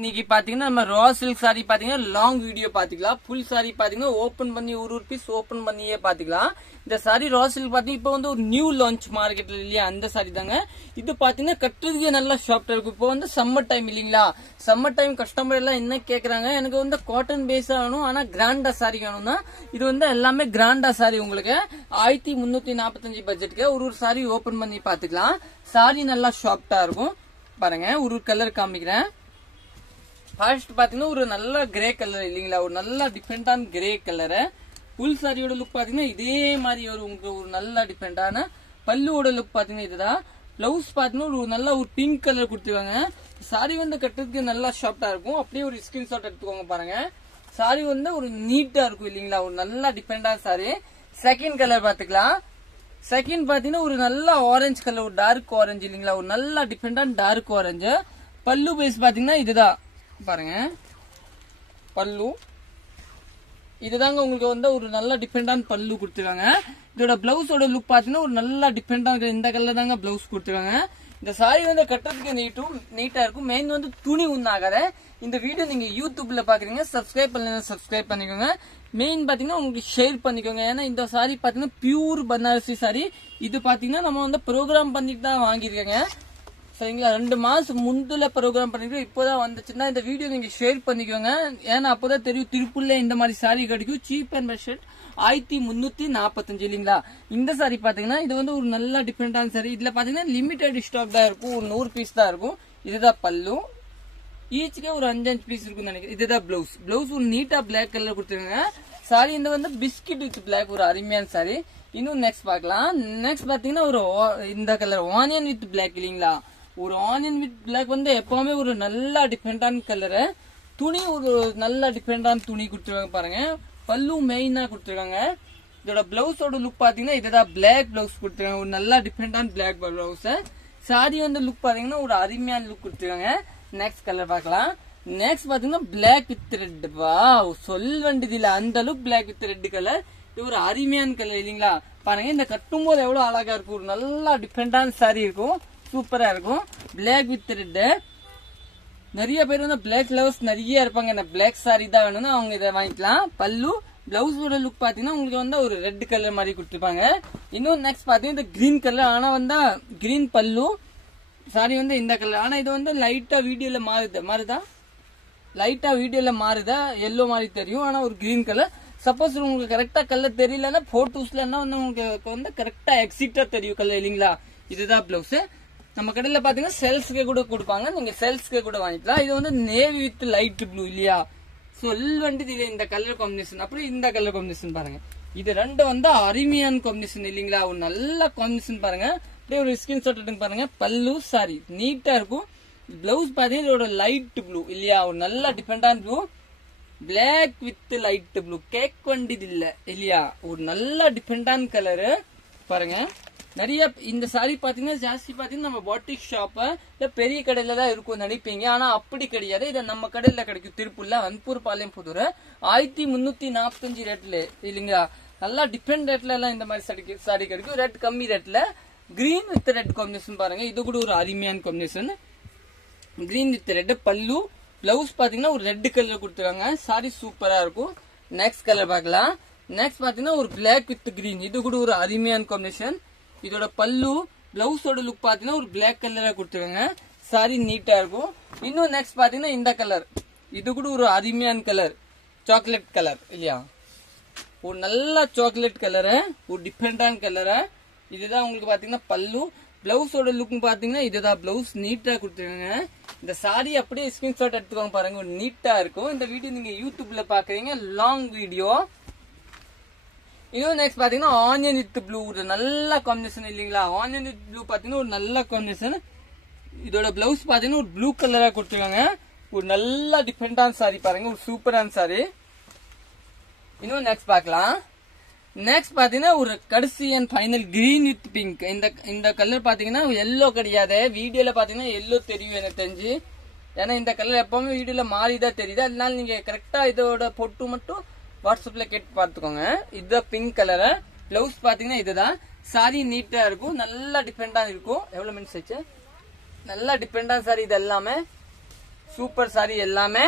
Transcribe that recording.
இன்னைக்கு பாத்தீங்கன்னா நம்ம ரா சில்க் சாரி பாத்தீங்கன்னா லாங் வீடியோ பாத்துக்கலாம். ஃபுல் சாரி பாத்தீங்கன்னா ஓபன் பண்ணி ஒரு பீஸ் ஓபன் பண்ணியே பாத்துக்கலாம். இந்த சாரி ரா சில்க் பாத்தீங்கன்னா இப்ப வந்து ஒரு நியூ லான்ச் மார்க்கெட்ல இல்லையா, அந்த சாரி தாங்க. இது பாத்தீங்கன்னா கட்டுறதுக்கே நல்லா ஷாப்டா இருக்கும். இப்போ வந்து சம்மர் டைம் இல்லீங்களா, சம்மர் டைம் கஸ்டமர் எல்லாம் என்ன கேக்குறாங்க, எனக்கு வந்து காட்டன் பேஸா வேணும் ஆனா கிராண்டா சாரி வேணும்னா இது வந்து எல்லாமே கிராண்டா சாரி. உங்களுக்கு 1345 பட்ஜெட்டுக்கு ஒரு சாரி ஓபன் பண்ணி பாத்துக்கலாம். சாரி நல்லா ஷாப்டா இருக்கும். பாருங்க ஒரு கலர் காமிக்கிறேன். ஃபர்ஸ்ட் பாத்தீங்கன்னா ஒரு நல்ல கிரே கலர் இல்லீங்களா, ஒரு நல்ல டிஃபரெண்டான கிரே கலரு. ஃபுல் சாரியோட லுக் பாத்தீங்கன்னா இதே மாதிரி உங்களுக்கு ஒரு நல்ல டிஃபரெண்டான. பல்லுவோட லுக் பாத்தீங்கன்னா இதுதான். பிளவுஸ் பாத்தீங்கன்னா ஒரு நல்ல ஒரு பிங்க் கலர் கொடுத்துருவாங்க. சாரி வந்து கட்டுறதுக்கு நல்லா ஷாப்டா இருக்கும். அப்படியே ஒரு ஸ்கிரீன்ஷாட் எடுத்துக்கோங்க. பாருங்க சாரி வந்து ஒரு நீட்டா இருக்கும் இல்லீங்களா, ஒரு நல்ல டிஃபரெண்டான சாரி. செகண்ட் கலர் பாத்துக்கலாம். செகண்ட் பாத்தீங்கன்னா ஒரு நல்ல ஆரஞ்சு கலர், ஒரு டார்க் ஆரஞ்சு இல்லீங்களா, ஒரு நல்ல டிஃபரெண்டான டார்க் ஆரஞ்சு. பல்லு பேஸ் பாத்தீங்கன்னா இதுதான். பாருங்க பல்லு இதுதாங்க. உங்களுக்கு வந்து ஒரு நல்ல டிஃபரெண்டான பல்லு கொடுத்துருக்காங்க. இதோட பிளவுஸோட லுக் பாத்தீங்கன்னா ஒரு நல்ல டிஃபரெண்டான இந்த கலர் தாங்க பிளவுஸ் கொடுத்துருக்காங்க. இந்த சாரி வந்து கட்டுறதுக்கு நீட்டா இருக்கும். மெயின் வந்து துணி உண்ணாகாத. இந்த வீடியோ நீங்க யூடியூப்ல பாக்குறீங்க, சப்ஸ்கிரைப் பண்ணல சப்ஸ்கிரைப் பண்ணிக்கோங்க. மெயின் பாத்தீங்கன்னா உங்களுக்கு ஷேர் பண்ணிக்கோங்க. ஏன்னா இந்த சாரி பாத்தீங்கன்னா பியூர் பனாரசி சாரி. இது பாத்தீங்கன்னா நம்ம வந்து ப்ரோக்ராம் பண்ணிட்டு தான் வாங்கிருக்கேங்க. சரிங்களா, 2 மாசம் முந்துல ப்ரோக்ராம் பண்ணிருக்கோம். இப்போதான் வந்துச்சுன்னா இந்த வீடியோ நீங்க ஷேர் பண்ணிக்கோங்க. ஏன்னா அப்போதான் தெரியும் திருப்பூர்ல இந்த மாதிரி சாரி கிடைக்கும். சீப் அண்ட் பெஸ்ட் 1345 இல்லீங்களா. இந்த சாரி பாத்தீங்கன்னா இது வந்து ஒரு நல்ல டிஃபரெண்டான சாரி. இதுல பாத்தீங்கன்னா லிமிடெட் ஸ்டாக் தான் இருக்கும். ஒரு 100 பீஸ் தான் இருக்கும். இதுதான் பல்லு. ஈச்சுக்கே ஒரு 5 பீஸ் இருக்கும் நினைக்கிறேன். இதுதான் பிளவுஸ். பிளவுஸ் ஒரு நீட்டா பிளாக் கலர் கொடுத்துருங்க. சாரி இந்த வந்து பிஸ்கட் வித் பிளாக், ஒரு அருமையான சாரி. இன்னும் நெக்ஸ்ட் பாக்கலாம். நெக்ஸ்ட் பாத்தீங்கன்னா ஒரு இந்த கலர் ஆனியன் வித் பிளாக் இல்லீங்களா. ஒரு ஆனியன் வித் பிளாக் வந்து எப்பவுமே ஒரு நல்ல டிஃபரெண்டான கலரு. துணி ஒரு நல்ல டிஃபரெண்டான துணி கொடுத்துருக்காங்க. பாருங்க பல்லு மெயினா கொடுத்துருக்காங்க. இதோட பிளவுஸோட லுக் பாத்தீங்கன்னா இதுதான் பிளாக் பிளவுஸ் கொடுத்துருக்காங்க. ஒரு நல்ல டிஃபரெண்டான பிளாக் பிளவுஸ். சாரி வந்து லுக் பாத்தீங்கன்னா ஒரு அருமையான லுக் கொடுத்துருக்காங்க. நெக்ஸ்ட் கலர் பார்க்கலாம். நெக்ஸ்ட் பாத்தீங்கன்னா பிளாக் வித் ரெட். வா சொல் வேண்டியது இல்ல, அந்த look black with red colour. இது ஒரு அருமையான கலர் இல்லீங்களா. பாருங்க இந்த கட்டும் போது எவ்வளவு அழகா இருக்கும். ஒரு நல்ல டிஃபரெண்டான சாரி இருக்கும், சூப்பரா இருக்கும். Black with red. நிறைய பேர் வந்து பிளாக் லவர்ஸ் நிறைய இருப்பாங்க. இந்த பிளாக் சாரி தான் வேணும்னா அவங்க இதை வாங்கிக்கலாம். பல்லு பிளவுஸோட லுக் பாத்தீங்கன்னா உங்களுக்கு வந்து ஒரு ரெட் கலர் மாதிரி கொடுத்துருப்பாங்க. இன்னும் நெக்ஸ்ட் பாத்தீங்கன்னா இந்த கிரீன் கலர். ஆனா வந்து கிரீன் பல்லு, சாரி வந்து இந்த கலர். ஆனா இது வந்து லைட்டா வீடியோல மாறுதா லைட்டா வீடியோல மாறுதா எல்லோ மாதிரி தெரியும். ஆனா ஒரு கிரீன் கலர். சப்போஸ் உங்களுக்கு கரெக்டா கலர் தெரியலன்னா போட்டோஸ்ல வந்து உங்களுக்கு வந்து கரெக்டா எக்ஸிட்டா தெரியும் கலர் இல்லீங்களா. இதுதான் பிளவுஸ். நம்ம கடையில பாத்தீங்கன்னா சேல்ஸ்க்கு கூட கொடுப்பாங்க. நீங்க சேல்ஸ்க்கு கூட வாங்கிக்கலாம். இது வந்து நேவி வித் லைட் ப்ளூ இல்லையா. சொல் வேண்டியது இல்லை இந்த கலர் காம்பினேஷன். அப்புறம் இந்த கலர் காம்பினேஷன் பாருங்க. இது ரெண்டும் வந்து அருமையான காம்பினேஷன் இல்லீங்களா, ஒரு நல்ல காம்பினேஷன். பாருங்க அப்படியே ஒரு ஸ்கிரீன்ஷாட் எடுத்து பாருங்க. பல்லு சாரி நீட்டா இருக்கும். பிளவுஸ் பாத்தீங்கன்னா இதோட லைட் ப்ளூ இல்லையா, ஒரு நல்ல டிஃபரெண்டான blue. Black with light blue cake வேண்டியது இல்ல இல்லையா, ஒரு நல்ல டிஃபரெண்டான கலரு. பாருங்க நிறைய இந்த சாரி பாத்தீங்கன்னா ஜாஸ்தி பாத்தீங்கன்னா நம்ம பாட்டிக் ஷாப் இல்ல பெரிய கடையில தான் இருக்கும் நினைப்பீங்க. ஆனா அப்படி கிடையாது. இதை நம்ம கடையில கிடைக்கும். திருப்பூர்ல வன்பூர் பாளையம் புதூர் 1345 ரேட்ல இல்லீங்களா. நல்லா டிஃபரெண்ட் ரேட்ல எல்லாம் இந்த மாதிரி சாரி கிடைக்கும். ரேட் கம்மி ரேட்ல. கிரீன் வித் ரெட் காம்பினேஷன் பாருங்க. இது கூட ஒரு அருமையான காம்பினேஷன். கிரீன் வித் ரெட் பல்லு. பிளவுஸ் பாத்தீங்கன்னா ஒரு ரெட் கலர் கொடுத்துருக்காங்க. சாரி சூப்பரா இருக்கும். நெக்ஸ்ட் கலர் பார்க்கலாம். நெக்ஸ்ட் பாத்தீங்கன்னா ஒரு பிளாக் வித் கிரீன். இது கூட ஒரு அருமையான காம்பினேஷன். இதோட பல்லு பிளவுஸோட லுக் பாத்தீங்கன்னா ஒரு பிளாக் கலரா கொடுத்துருக்காங்க. சாரி நீட்டா இருக்கும். இன்னும் நெக்ஸ்ட் பாத்தீங்கன்னா இந்த கலர். இது கூட ஒரு அருமையான கலர், சாக்லேட் கலர் இல்லையா, ஒரு நல்ல சாக்லேட் கலரு, ஒரு டிஃபரெண்டான கலரு. இதுதான் உங்களுக்கு பாத்தீங்கன்னா பல்லு. பிளவுஸோட லுக் பாத்தீங்கன்னா இதுதான் பிளவுஸ். நீட்டா கொடுத்துருக்காங்க. இந்த சாரி அப்படியே ஸ்கிரீன்ஷாட் எடுத்துக்கோங்க. பாருங்க ஒரு நீட்டா இருக்கும். இந்த வீடியோ நீங்க யூடியூப்ல பாக்குறீங்க, லாங் வீடியோ. இன்னும் நெக்ஸ்ட் பாத்தீங்கன்னா ஆனியன் வித் ப்ளூ, ஒரு நல்ல காம்பினேஷன் இல்லீங்களா. ஆனியன் வித் ப்ளூ பாத்தீங்கன்னா ஒரு நல்ல காம்பினேஷன். இதோட பிளவுஸ் பாத்தீங்கன்னா ஒரு ப்ளூ கலரா கொடுத்துருக்காங்க. ஒரு நல்ல டிஃபரெண்டான சாரி. பாருங்க ஒரு சூப்பரான சாரி. இன்னும் நெக்ஸ்ட் பாக்கலாம். நெக்ஸ்ட் பாத்தீங்கன்னா ஒரு கடைசி and final green with pink. இந்த கலர் பாத்தீங்கன்னா எல்லோ கிடையாது. வீடியோல பாத்தீங்கன்னா எல்லோ தெரியும் எனக்கு தெரிஞ்சு. ஏன்னா இந்த கலர் எப்பவுமே வீடியோல மாறிதான் தெரியுது. அதனால நீங்க கரெக்டா இதோட பொட்டு மட்டும் வாட்ஸ்அப்ல கேட்டு பாத்துக்கோங்க. இதுதான் பிங்க் கலர். பிளவுஸ் பாத்தீங்கன்னா இதுதான். சாரி நீட்டா இருக்கும், நல்லா டிஃபரெண்டா இருக்கும். எவ்வளவு மினிட்ஸ் ஆச்சு. நல்லா டிஃபரெண்டான சாரி இது எல்லாமே. சூப்பர் சாரி எல்லாமே